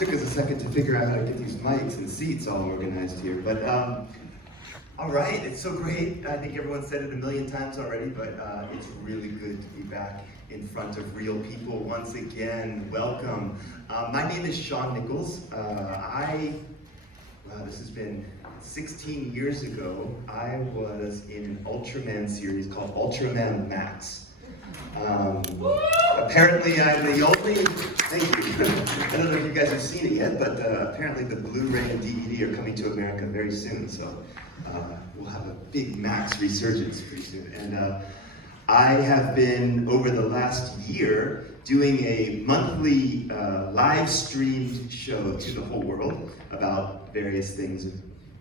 Took us a second to figure out how to get these mics and seats all organized here, but all right, it's so great. I think everyone said it a million times already, but it's really good to be back in front of real people once again. Welcome. My name is Sean Nichols. This has been 16 years ago. I was in an Ultraman series called Ultraman Max. Apparently I'm the only, thank you. I don't know if you guys have seen it yet, but apparently the Blu-ray and DVD are coming to America very soon, so we'll have a big Max resurgence pretty soon. And I have been, over the last year, doing a monthly live streamed show to the whole world about various things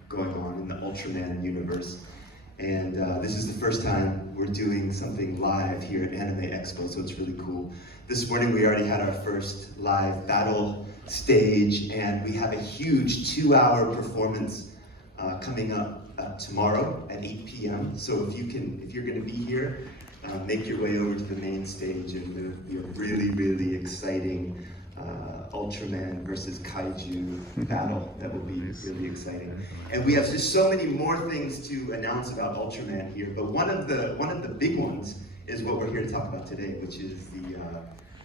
going on in the Ultraman universe. And this is the first time we're doing something live here at Anime Expo, so it's really cool. This morning we already had our first live battle stage, and we have a huge 2-hour performance coming up tomorrow at 8 p.m. So if you're going to be here, make your way over to the main stage, and it'll be a really, really exciting Ultraman versus Kaiju battle that will be really exciting. And we have just so many more things to announce about Ultraman here, but one of the big ones is what we're here to talk about today, which is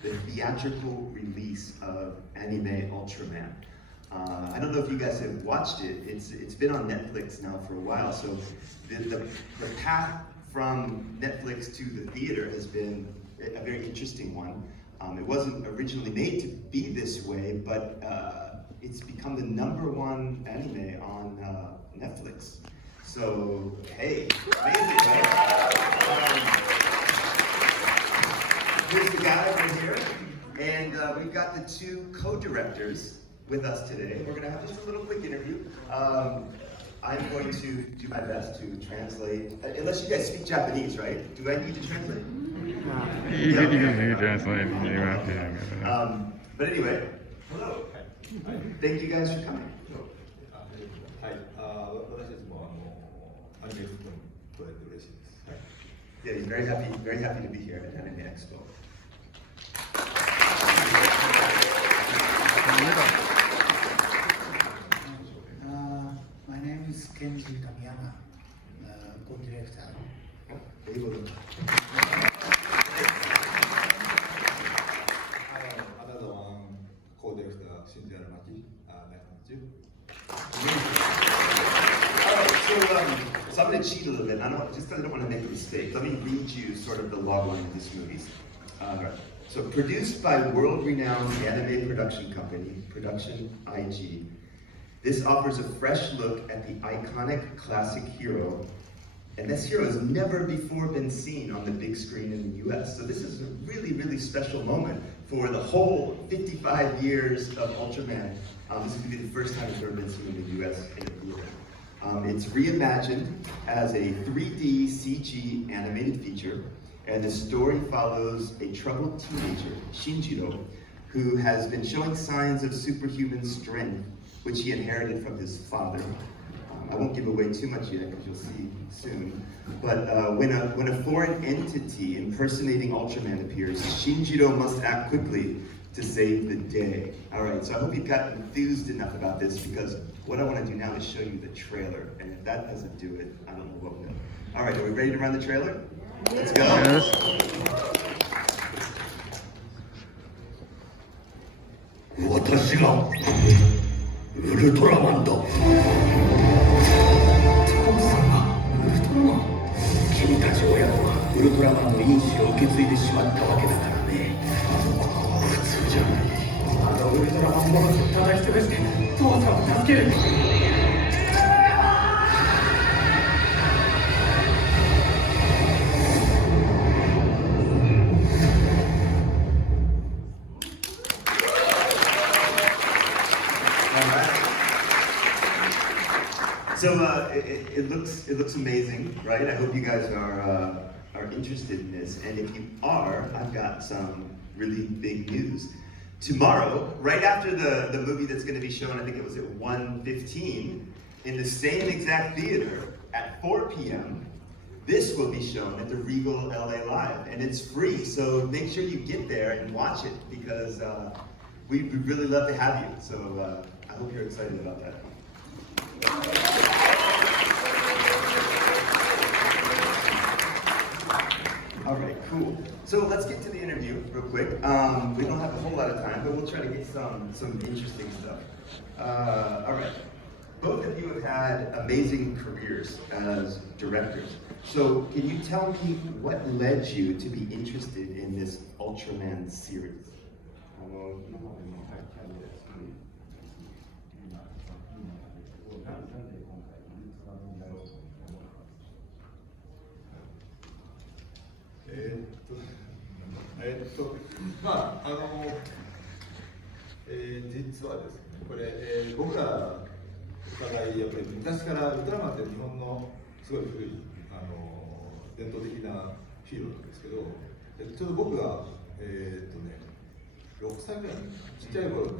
the theatrical release of anime Ultraman. I don't know if you guys have watched it. It's been on Netflix now for a while, so the path from Netflix to the theater has been a very interesting one. It wasn't originally made to be this way, but it's become the #1 anime on Netflix. So, hey, amazing, right? Here's the guy right here, and we've got the 2 co-directors with us today. We're gonna have just a little quick interview. I'm going to do my best to translate, unless you guys speak Japanese, right? Do I need to translate? You can translate. But anyway, hello. Thank you guys for coming. Yeah, he's very happy to be here at Anime Expo. My name is Kenji Kamiyama, co-director. Another one, co-director Shinji Aramaki. Nice to meet you. So I'm going to cheat a little bit. I don't want to make a mistake. Let me read you sort of the logline of this movie. So produced by world-renowned anime production company, Production IG, this offers a fresh look at the iconic classic hero, and this hero has never before been seen on the big screen in the US. So this is a really, really special moment for the whole 55 years of Ultraman. This would be the first time it's ever been seen in the US in a theater. It's reimagined as a 3D CG animated feature, and the story follows a troubled teenager, Shinjiro, who has been showing signs of superhuman strength, which he inherited from his father. I won't give away too much yet, because you'll see soon. But when a foreign entity impersonating Ultraman appears, Shinjiro must act quickly to save the day. All right, so I hope you've got enthused enough about this, because what I want to do now is show you the trailer, and if that doesn't do it, I don't know what will. All right, are we ready to run the trailer? Let's go. Yes. 私がウルトラマンだ。父さんがウルトラマン。君たち親子はウルトラマンの因子を受け継いでしまったわけだからね。普通じゃない。あのウルトラマンもただ一人して父さんを助ける。So it looks amazing, right? I hope you guys are interested in this, and if you are, I've got some really big news. Tomorrow, right after the movie that's going to be shown, I think it was at 1:15, in the same exact theater at 4 p.m., this will be shown at the Regal LA Live, and it's free. So make sure you get there and watch it, because we'd really love to have you. So I hope you're excited about that. All right, cool. So let's get to the interview real quick. We don't have a whole lot of time, but we'll try to get some interesting stuff. All right. Both of you have had amazing careers as directors. So can you tell me what led you to be interested in this Ultraman series? まあ実はですね、これ、僕らお互いやっぱり昔からウルトラマンって日本のすごい古い伝統的なヒーローなんですけど、ちょうど僕が6歳ぐらいちっちゃい頃に、ウ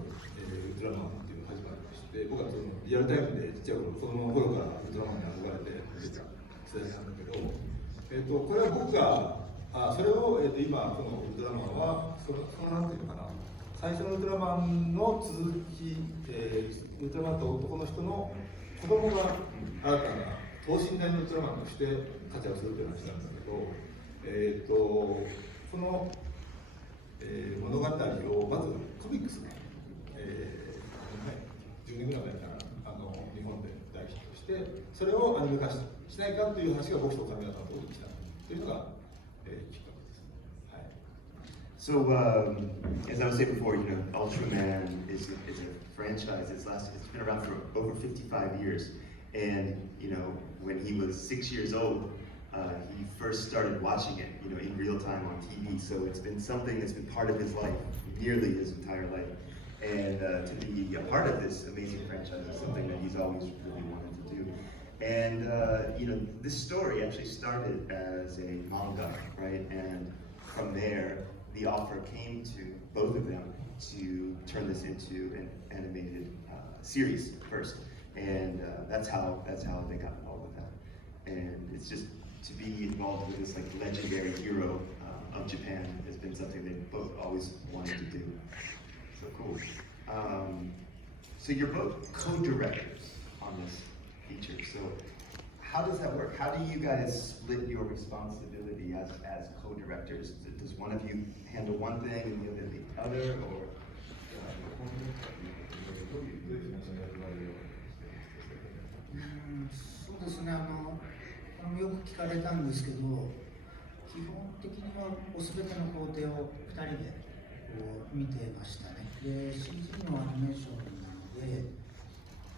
ルトラマンっていうのが始まりまして、僕はそのリアルタイムでちっちゃい頃子供の頃からウルトラマンに憧れて出た世代なんだけど、これは僕がそれを、今このウルトラマンはそのなんていうのかな、最初のウルトラマンの続き、ウルトラマンと男の人の子供が新たな等身大のウルトラマンとして活躍するという話なんだけど、この、物語をまずコミックスが、10年ぐらい前から日本で大ヒットして、それをアニメ化しないかという話が僕と神谷さんと起きたというのが、きっかけです。はい。So, as I was saying before, Ultraman is a franchise. It's been around for over 55 years. And, when he was 6 years old, he first started watching it, in real time on TV. So it's been something that's been part of his life, nearly his entire life. And to be a part of this amazing franchise is something that he's always really wanted to do. And, this story actually started as a manga, right? And from there, the offer came to both of them to turn this into an animated series first. And that's how they got involved with that. And it's just to be involved with this legendary hero of Japan has been something they both always wanted to do. So cool. So you're both co-directors on this feature. So how does that work? How do you guys split your responsibility as co-directors? Does one of you handle one thing and the other the other, or? そうですね、よく聞かれたんですけど、基本的には全ての工程を2人で見てましたね。で、CG のアニメーションなので、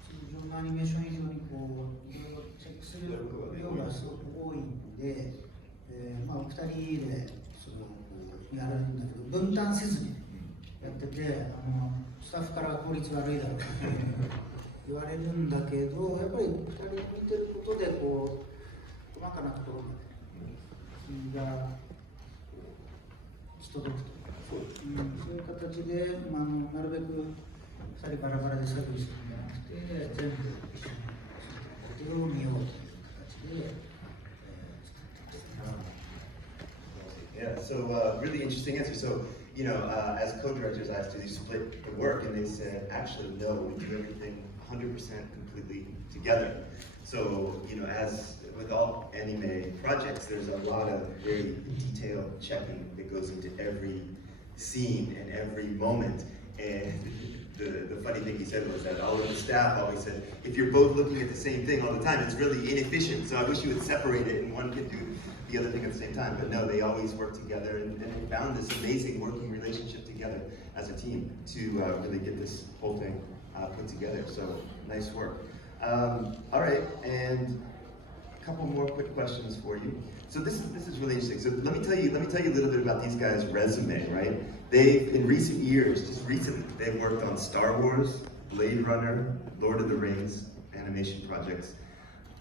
通常のアニメーション以上にいろいろチェックする量がすごく多いので、2人でそれをやれるんだけど、分担せずにやってて、スタッフから効率悪いだろうと言われるんだけど、やっぱり2人見てることで細かなところまでが届くと、そういう形で、なるべく2人バラバラで作業するんじゃなくて、全部一緒に工程を見ようという形で作ってます。Yeah, so really interesting answer. So, as co-directors, I asked, do they split the work? And they said, actually, no, we do everything 100% completely together. So, as with all anime projects, there's a lot of very detailed checking that goes into every scene and every moment. And the funny thing he said was that all of the staff always said, if you're both looking at the same thing all the time, it's really inefficient. So I wish you would separate it and one could do the other thing at the same time. But no, they always work together and they found this amazing working relationship together as a team to really get this whole thing put together. So nice work. All right, and a couple more quick questions for you. So this is really interesting. So let me tell you a little bit about these guys' resume, right? They've, in recent years, just recently, they've worked on Star Wars, Blade Runner, Lord of the Rings animation projects.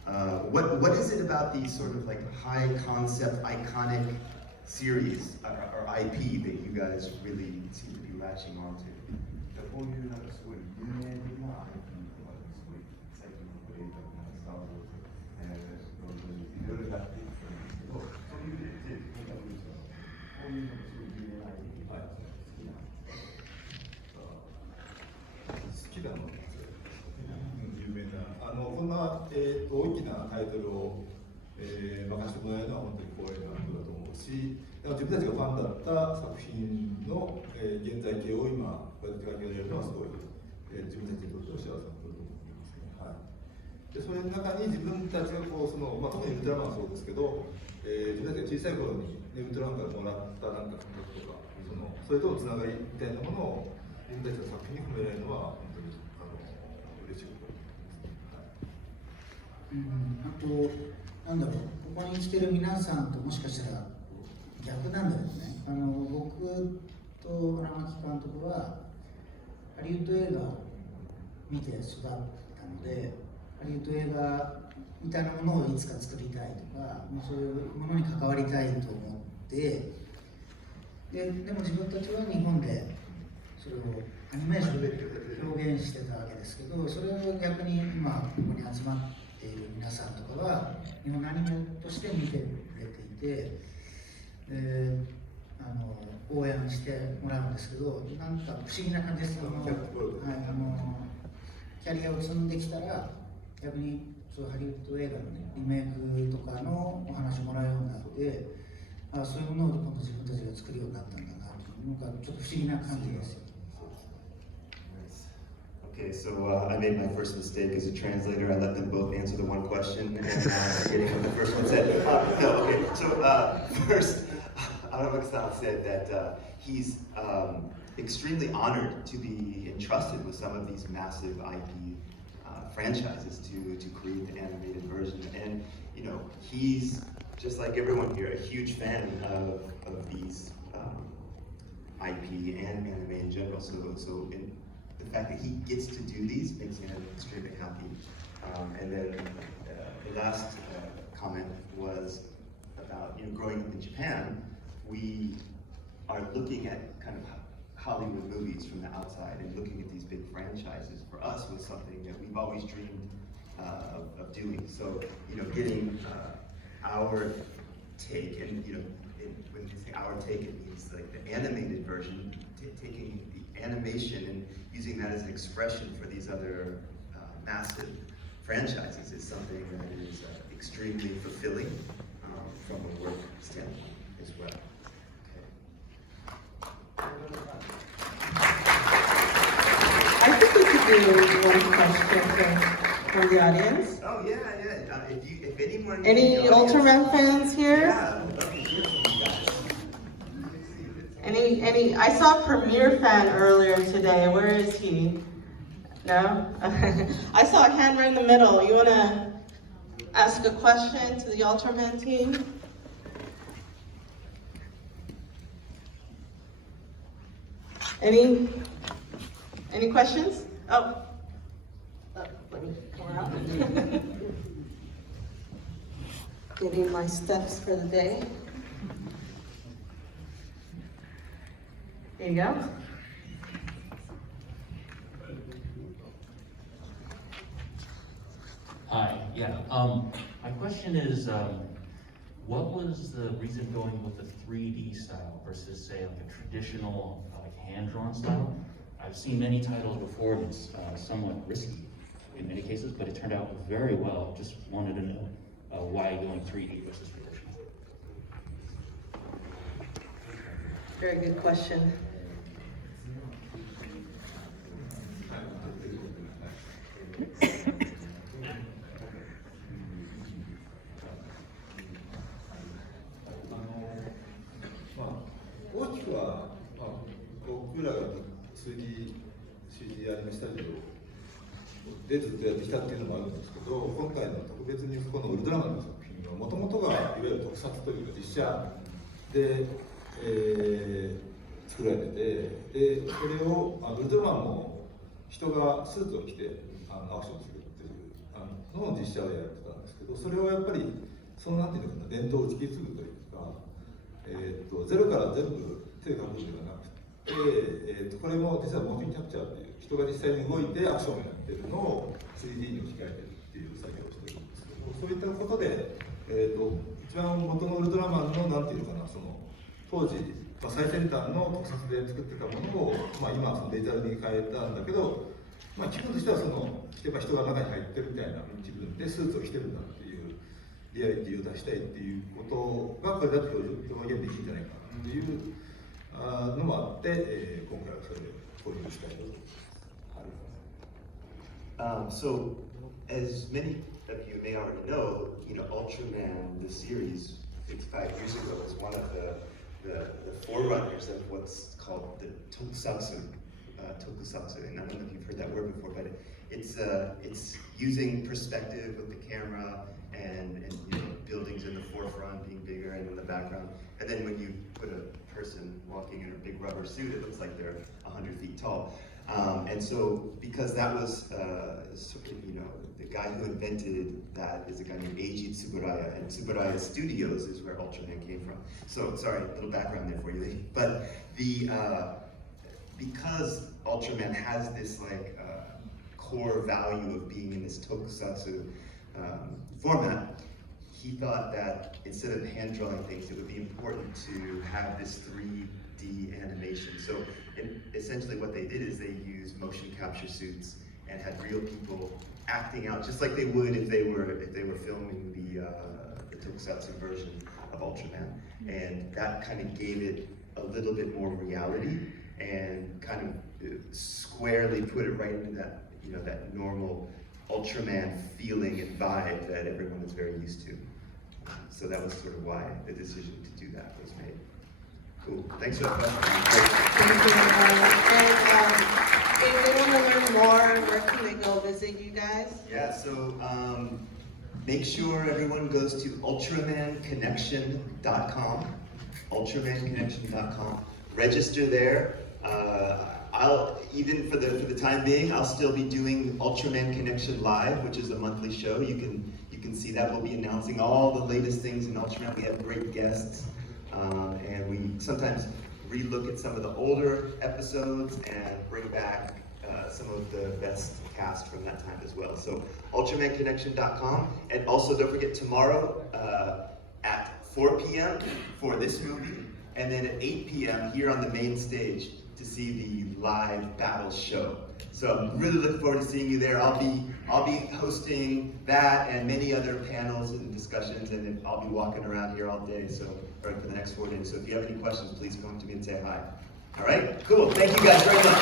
What is it about these sort of high concept, iconic series or IP that you guys really seem to be latching onto? こういうすごい有名な IP とかすごい最近のブレイドとかスター・ウォーズ、いろいろやっていくんですけど、そういう意味でこういうのもすごい有名な IP が好きなんです。なものなんですよ。有名なこんな、大きなタイトルを、任せてもらえるのは本当に光栄なことだと思うし、自分たちがファンだった作品の、現在形を今こうやって書き上げられるのはすごい、自分たちにとっては幸せなことだと思いますね。はい、でそれの中に自分たちがこう特にウルトラマンはそうですけど、自分たちが小さい頃に、ウルトラマンからもらったなんか感覚とかそれとのつながりみたいなものを自分たちの作品に込められるのは本当に嬉しいことです。あとなんだろう、ここに来てる皆さんともしかしたら逆なんだけどね、僕と荒牧監督はハリウッド映画を見て育ったので、ハリウッド映画みたいなものをいつか作りたいとか、そういうものに関わりたいと思って、でも自分たちは日本でそれをアニメーションで表現してたわけですけど、それを逆に今ここに集まっている皆さんとかは日本のアニメとして見てくれていて、応援してもらうんですけど、なんか不思議な感じです。キャリアを積んできたら逆にそういうハリウッド映画の、ね、リメイクとかのお話をもらうようになって、そういうものを今度自分たちが作るようになったんだなというのがちょっと不思議な感じですよ。Okay, so I made my first mistake as a translator. I let them both answer the one question and forgetting what the first one said. No, okay. So first, Aramak-san said that he's extremely honored to be entrusted with some of these massive IP franchises to create the animated version. And you know, he's just like everyone here, a huge fan of these IP and anime in general. So the fact that he gets to do these makes him extremely happy. And then the last comment was about growing up in Japan. We are looking at kind of Hollywood movies from the outside and looking at these big franchises. For us, was something that we've always dreamed of doing. So getting our take, and when you say our take, it means like the animated version, taking the animation and using that as an expression for these other massive franchises is something that is extremely fulfilling from a work standpoint as well. I think we could do one question from the audience. Oh yeah. If anyone. Any Ultraman fans here? Yeah. Any? I saw a Premiere fan earlier today. Where is he? No? I saw a hand right in the middle. You want to ask a question to the Ultraman team? Any questions? Oh, let me come out. Getting my steps for the day. There you go. Hi, yeah. My question is, what was the reason going with the 3D style versus, say, like a traditional, like hand-drawn style? I've seen many titles before, and it's somewhat risky in many cases, but it turned out very well. Just wanted to know why going 3D versus traditional. Very good question. CG アニメスタジオでずっとやってきたっていうのもあるんですけど、今回の特別にこのウルトラマンの作品はもともとがいわゆる特撮というか実写で、作られてて、でそれをウルトラマンも人がスーツを着てアクションするっていうのを実写でやってたんですけど、それをやっぱりそのなんていうのかな、伝統を引き継ぐというか、ゼロから全部手で描くのではなくて、これも実はモーションキャプチャーという人が実際に動いてアクションをやってるのを 3D に置き換えてるっていう作業をしてるんですけど、そういったことで、一番元のウルトラマンのなんていうのかな、その当時、最先端の特撮で作ってたものを、今そのデジタルに変えたんだけど、まあ、基本としてはその人が中に入ってるみたいな自分でスーツを着てるんだっていうリアリティを出したいっていうことがこれだと表現できるんじゃないかなっていうのもあって、今回はそれでこういうしたいと思います。So, as many of you may already know, Ultraman, the series, 55 years ago, was one of the forerunners of what's called the tokusatsu. And I don't know if you've heard that word before, but it's using perspective with the camera and buildings in the forefront being bigger and in the background. And then when you put a person walking in a big rubber suit, it looks like they're 100 feet tall. And so, because that was, the guy who invented that is a guy named Eiji Tsuburaya, and Tsuburaya Studios is where Ultraman came from. So, sorry, a little background there for you. But because Ultraman has this core value of being in this tokusatsu format, he thought that instead of hand drawing things, it would be important to have this 3D animation. So essentially what they did is they used motion capture suits and had real people acting out just like they would if they were filming the tokusatsu version of Ultraman. And that kind of gave it a little bit more reality and kind of squarely put it right into that that normal Ultraman feeling and vibe that everyone is very used to. So that was sort of why the decision to do that was made. Cool. Thanks for that question. Thank you. And if they want to learn more, where can they go visit you guys? Yeah, so make sure everyone goes to ultramanconnection.com. Ultramanconnection.com. Register there. Even for the time being, I'll still be doing Ultraman Connection Live, which is a monthly show. You can see that we'll be announcing all the latest things in Ultraman. We have great guests, and we sometimes relook at some of the older episodes and bring back some of the best cast from that time as well. So ultramanconnection.com, and also don't forget tomorrow at 4 p.m. for this movie, and then at 8 p.m. here on the main stage to see the live battle show. So I'm really looking forward to seeing you there. I'll be hosting that and many other panels and discussions, and I'll be walking around here all day, so or for the next 4 days. So if you have any questions, please come to me and say hi. All right, cool. Thank you guys very much.